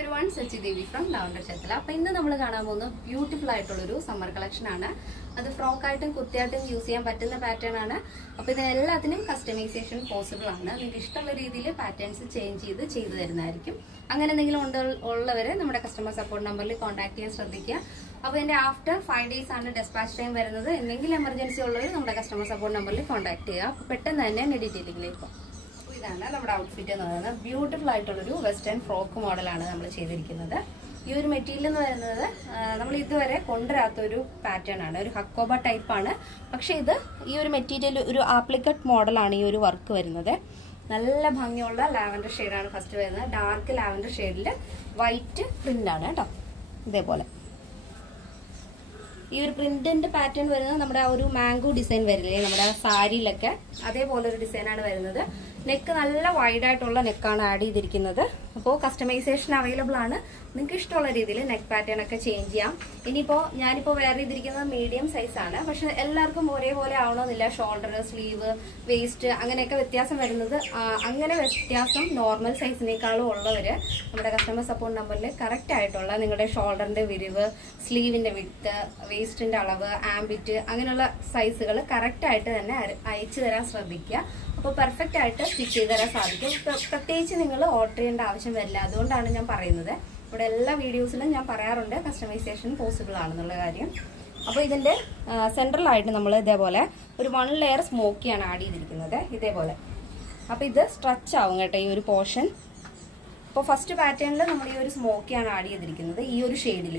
everyone, Sachi Devi from Lavender Chethala. അപ്പോൾ ഇന്ന് നമ്മൾ കാണാൻ പോകുന്നത് ബ്യൂട്ടിഫുൾ ആയിട്ടുള്ള ഒരു സമ്മർ കളക്ഷൻ ആണ്. അത് ഫ്രോക്ക് ആയിട്ടും കുർത്തിയായിട്ടും യൂസ് ചെയ്യാൻ പറ്റുന്ന പാറ്റേൺ ആണ്. അപ്പോൾ ഇതിനെല്ലാത്തിനും കസ്റ്റമൈസേഷൻ പോസിബിൾ ആണ്. നിങ്ങൾക്ക് ഇഷ്ടമുള്ള രീതിയിൽ പാറ്റേൺസ് ചേഞ്ച് ചെയ്ത് തരുന്നതായിരിക്കും. അങ്ങനെ എന്തെങ്കിലും ഉള്ളവരെ നമ്മുടെ കസ്റ്റമർ സപ്പോർട്ട് നമ്പറിൽ കോൺടാക്ട് ചെയ്യാൻ ശ്രദ്ധിക്കുക. അപ്പോൾ ഇതിന്റെ ആഫ്റ്റർ 5 days ആണ് ഡെസ്പാച്ച് ടൈം വരുന്നത്. എന്തെങ്കിലും എമർജൻസി ഉള്ളവർ നമ്മുടെ കസ്റ്റമർ സപ്പോർട്ട് നമ്പറിൽ കോൺടാക്ട് ചെയ്യുക. അപ്പോൾ പെട്ടെന്ന് തന്നെ ഡീറ്റെയിലിംഗിലേക്ക് പോകാം. ഇതാണ് നമ്മുടെ ഔട്ട്ഫിറ്റ് എന്ന് പറയുന്നത്. ബ്യൂട്ടിഫുൾ ആയിട്ടുള്ളൊരു വെസ്റ്റേൺ ഫ്രോക്ക് മോഡലാണ് നമ്മൾ ചെയ്തിരിക്കുന്നത്. ഈ ഒരു മെറ്റീരിയൽ എന്ന് പറയുന്നത് നമ്മൾ ഇതുവരെ കൊണ്ടുവരാത്തൊരു പാറ്റേൺ ആണ്. ഒരു ഹക്കോബ ടൈപ്പ് ആണ്. പക്ഷെ ഇത് ഈ ഒരു മെറ്റീരിയൽ ഒരു ആപ്ലിക്കറ്റ് മോഡലാണ് ഈ ഒരു വർക്ക് വരുന്നത്. നല്ല ഭംഗിയുള്ള ലാവൻഡർ ഷെയ്ഡാണ് ഫസ്റ്റ് വരുന്നത്. ഡാർക്ക് ലാവൻഡർ ഷെയ്ഡിൽ വൈറ്റ് പ്രിന്റ് ആണ് കേട്ടോ. ഇതേപോലെ ഈ ഒരു പ്രിന്റിന്റെ പാറ്റേൺ വരുന്നത് നമ്മുടെ ആ ഒരു മാംഗോ ഡിസൈൻ വരില്ലേ നമ്മുടെ സാരിയിലൊക്കെ, അതേപോലെ ഒരു ഡിസൈനാണ് വരുന്നത്. നെക്ക് നല്ല വൈഡ് ആയിട്ടുള്ള നെക്കാണ് ആഡ് ചെയ്തിരിക്കുന്നത്. അപ്പോൾ കസ്റ്റമൈസേഷൻ അവൈലബിൾ ആണ്. നിങ്ങൾക്ക് ഇഷ്ടമുള്ള രീതിയിൽ നെക്ക് പാറ്റേൺ ഒക്കെ ചേഞ്ച് ചെയ്യാം. ഞാനിപ്പോൾ വെയർ ചെയ്തിരിക്കുന്നത് മീഡിയം സൈസ് ആണ്. പക്ഷെ എല്ലാവർക്കും ഒരേപോലെ ആവണമെന്നില്ല. ഷോൾഡർ, സ്ലീവ്, വേസ്റ്റ് അങ്ങനെയൊക്കെ വ്യത്യാസം വരുന്നത്. അങ്ങനെ വ്യത്യാസം നോർമൽ സൈസിനേക്കാളും ഉള്ളവര് നമ്മുടെ കസ്റ്റമർ സപ്പോർട്ട് നമ്പറിൽ കറക്റ്റ് ആയിട്ടുള്ള നിങ്ങളുടെ ഷോൾഡറിന്റെ വിരിവ്, സ്ലീവിന്റെ വിഡ്ത്ത്, വേസ്റ്റിന്റെ അളവ്, ആംബിറ്റ് അങ്ങനെയുള്ള സൈസുകൾ കറക്റ്റ് ആയിട്ട് തന്നെ അയച്ചു തരാൻ ശ്രദ്ധിക്കുക. അപ്പോൾ പെർഫെക്റ്റ് ആയിട്ട് സ്റ്റിച്ച് ചെയ്ത് തരാൻ സാധിക്കും. പ്രത്യേകിച്ച് നിങ്ങൾ ഓർഡർ ചെയ്യേണ്ട ആവശ്യം വരില്ല. അതുകൊണ്ടാണ് ഞാൻ പറയുന്നത്. ഇവിടെ എല്ലാ വീഡിയോസിലും ഞാൻ പറയാറുണ്ട് കസ്റ്റമൈസേഷൻ പോസിബിൾ ആണെന്നുള്ള കാര്യം. അപ്പോൾ ഇതിന്റെ സെൻട്രലായിട്ട് നമ്മൾ ഇതേപോലെ ഒരു 1 ലെയർ സ്മോക്കിയാണ് ആഡ് ചെയ്തിരിക്കുന്നത്. ഇതേപോലെ അപ്പോൾ ഇത് സ്ട്രെച്ച് ആവും കേട്ടോ ഈ ഒരു പോർഷൻ. അപ്പോൾ ഫസ്റ്റ് പാറ്റേണിൽ നമ്മൾ ഈ ഒരു സ്മോക്കിയാണ് ആഡ് ചെയ്തിരിക്കുന്നത് ഈ ഒരു ഷെയ്ഡിൽ.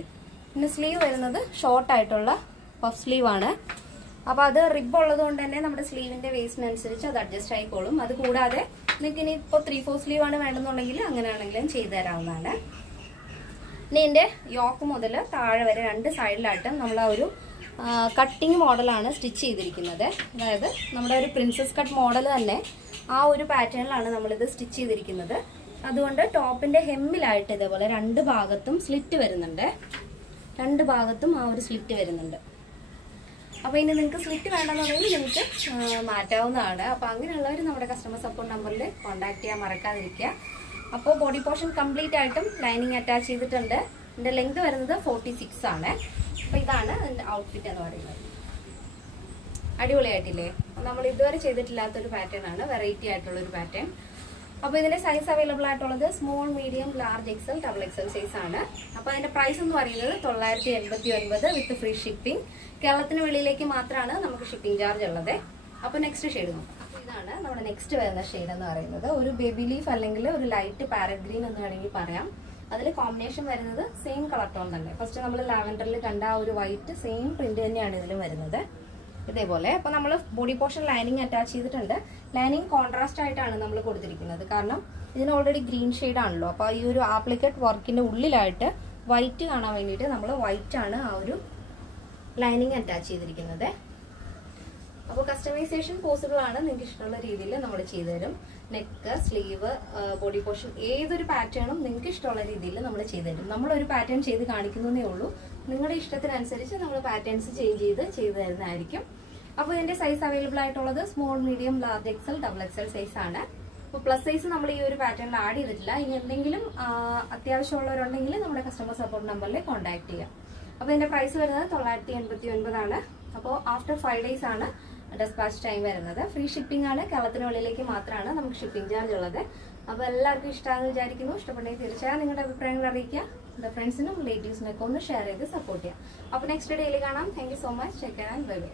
പിന്നെ സ്ലീവ് വരുന്നത് ഷോർട്ട് ആയിട്ടുള്ള പഫ് സ്ലീവ് ആണ്. അപ്പോൾ അത് റിബ് ഉള്ളത് കൊണ്ട് തന്നെ നമ്മുടെ സ്ലീവിന്റെ വേസ്റ്റിനനുസരിച്ച് അത് അഡ്ജസ്റ്റ് ആയിക്കോളും. അത് കൂടാതെ നിങ്ങൾക്ക് ഇനി ഇപ്പോൾ 3/4 സ്ലീവ് ആണ് വേണമെന്നുണ്ടെങ്കിൽ അങ്ങനെയാണെങ്കിലും ചെയ്തു തരാവുന്നതാണ്. ഇനി ഇതിന്റെ യോക്ക് മുതൽ താഴെ വരെ 2 സൈഡിലായിട്ടും നമ്മൾ ആ ഒരു കട്ടിങ് മോഡലാണ് സ്റ്റിച്ച് ചെയ്തിരിക്കുന്നത്. അതായത് നമ്മുടെ ഒരു പ്രിൻസസ് കട്ട് മോഡൽ തന്നെ ആ ഒരു പാറ്റേണിലാണ് നമ്മളിത് സ്റ്റിച്ച് ചെയ്തിരിക്കുന്നത്. അതുകൊണ്ട് ടോപ്പിന്റെ ഹെമ്മിലായിട്ട് ഇതേപോലെ 2 ഭാഗത്തും സ്ലിറ്റ് വരുന്നുണ്ട്. 2 ഭാഗത്തും ആ ഒരു സ്ലിറ്റ് വരുന്നുണ്ട്. അപ്പോൾ ഇനി നിങ്ങൾക്ക് സ്ലിറ്റ് വേണമെന്നുണ്ടെങ്കിൽ നിങ്ങൾക്ക് മാറ്റാവുന്നതാണ്. അപ്പോൾ അങ്ങനെയുള്ളവർ നമ്മുടെ കസ്റ്റമർ സപ്പോർട്ട് നമ്പറിൽ കോൺടാക്ട് ചെയ്യാൻ മറക്കാതിരിക്കുക. അപ്പോൾ ബോഡി പോർഷൻ കംപ്ലീറ്റ് ആയിട്ടും ലൈനിങ് അറ്റാച്ച് ചെയ്തിട്ടുണ്ട്. ഇതിന്റെ ലെങ്ത് വരുന്നത് 46 ആണ്. അപ്പോൾ ഇതാണ് ഇതിന്റെ ഔട്ട്ഫിറ്റ് എന്ന് പറയുന്നത്. അടിപൊളിയായിട്ടില്ലേ? നമ്മൾ ഇതുവരെ ചെയ്തിട്ടില്ലാത്തൊരു പാറ്റേൺ ആണ്. വെറൈറ്റി ആയിട്ടുള്ള ഒരു പാറ്റേൺ. അപ്പോൾ ഇതിന്റെ സൈസ് അവൈലബിൾ ആയിട്ടുള്ളത് small, medium, large, XL, double XL size ആണ്. അപ്പോൾ അതിന്റെ പ്രൈസ് എന്ന് പറയുന്നത് 989 വിത്ത് ഫ്രീ ഷിപ്പിംഗ്. കേരളത്തിന് വെളിയിലേക്ക് മാത്രമാണ് നമുക്ക് ഷിപ്പിംഗ് ചാർജ് ഉള്ളത്. അപ്പോൾ നെക്സ്റ്റ് ഷെയ്ഡ് നോക്കാം. ഇതാണ് നമ്മുടെ നെക്സ്റ്റ് വരുന്ന ഷെയ്ഡ് എന്ന് പറയുന്നത്. ഒരു ബേബി ലീഫ് അല്ലെങ്കിൽ ഒരു ലൈറ്റ് പാരറ്റ് ഗ്രീൻ എന്ന് വേണമെങ്കിൽ പറയാം. അതിൽ കോമ്പിനേഷൻ വരുന്നത് സെയിം കളർ ടോൺ തന്നെ. ഫസ്റ്റ് നമ്മൾ ലാവൻഡറിൽ കണ്ട ആ ഒരു വൈറ്റ് സെയിം പ്രിന്റ് തന്നെയാണ് ഇതിലും വരുന്നത്. ഇതേപോലെ അപ്പോൾ നമ്മൾ ബോഡി പോർഷൻ ലൈനിങ് അറ്റാച്ച് ചെയ്തിട്ടുണ്ട്. ലൈനിങ് കോൺട്രാസ്റ്റ് ആയിട്ടാണ് നമ്മൾ കൊടുത്തിരിക്കുന്നത്. കാരണം ഇതിന് ഓൾറെഡി ഗ്രീൻ ഷെയ്ഡ് ആണല്ലോ. അപ്പോൾ ഈ ഒരു ആപ്ലിക്കറ്റ് വർക്കിന്റെ ഉള്ളിലായിട്ട് വൈറ്റ് കാണാൻ വേണ്ടിയിട്ട് നമ്മൾ വൈറ്റ് ആണ് ആ ഒരു ലൈനിങ് അറ്റാച്ച് ചെയ്തിരിക്കുന്നത്. അപ്പോൾ കസ്റ്റമൈസേഷൻ പോസിബിൾ ആണ്. നിങ്ങൾക്ക് ഇഷ്ടമുള്ള രീതിയിൽ നമ്മൾ ചെയ്തു തരും. നെക്ക്, സ്ലീവ്, ബോഡി പോർഷൻ ഏതൊരു പാറ്റേണും നിങ്ങൾക്ക് ഇഷ്ടമുള്ള രീതിയിൽ നമ്മൾ ചെയ്തു തരും. നമ്മളൊരു പാറ്റേൺ ചെയ്ത് കാണിക്കുന്നതേ ഉള്ളൂ. നിങ്ങളുടെ ഇഷ്ടത്തിനനുസരിച്ച് നമ്മൾ പാറ്റേൺസ് ചെയ്തു തരുന്നതായിരിക്കും. അപ്പോൾ ഇതിന്റെ സൈസ് അവൈലബിൾ ആയിട്ടുള്ളത് small, medium, large, XL, double XL size ആണ്. അപ്പോൾ പ്ലസ് സൈസ് നമ്മൾ ഈ ഒരു പാറ്റേണിൽ ആഡ് ചെയ്തിട്ടില്ല. ഇനി എന്തെങ്കിലും അത്യാവശ്യമുള്ളവരുണ്ടെങ്കിൽ നമ്മുടെ കസ്റ്റമർ സപ്പോർട്ട് നമ്പറിൽ കോൺടാക്ട് ചെയ്യാം. അപ്പോൾ ഇതിന്റെ പ്രൈസ് വരുന്നത് 989 ആണ്. അപ്പോൾ ആഫ്റ്റർ 5 days ആണ് ഡെസ്പാച്ച് ടൈം വരുന്നത്. ഫ്രീ ഷിപ്പിംഗ് ആണ്. കേരളത്തിന് വെളിയിലേക്ക് മാത്രമാണ് നമുക്ക് ഷിപ്പിംഗ് ചാർജ് ഉള്ളത്. അപ്പോൾ എല്ലാവർക്കും ഇഷ്ടമാണെന്ന് വിചാരിക്കുന്നു. ഇഷ്ടപ്പെട്ടെങ്കിൽ തീർച്ചയായും നിങ്ങളുടെ അഭിപ്രായങ്ങൾ അറിയിക്കുക. നിങ്ങളുടെ ഫ്രണ്ട്സിനും റിലേറ്റീവ്സിനൊക്കെ ഒന്ന് ഷെയർ ചെയ്ത് സപ്പോർട്ട് ചെയ്യാം. അപ്പോൾ നെക്സ്റ്റ് ഡേയിൽ കാണാം. Thank you so much. Take care and bye bye.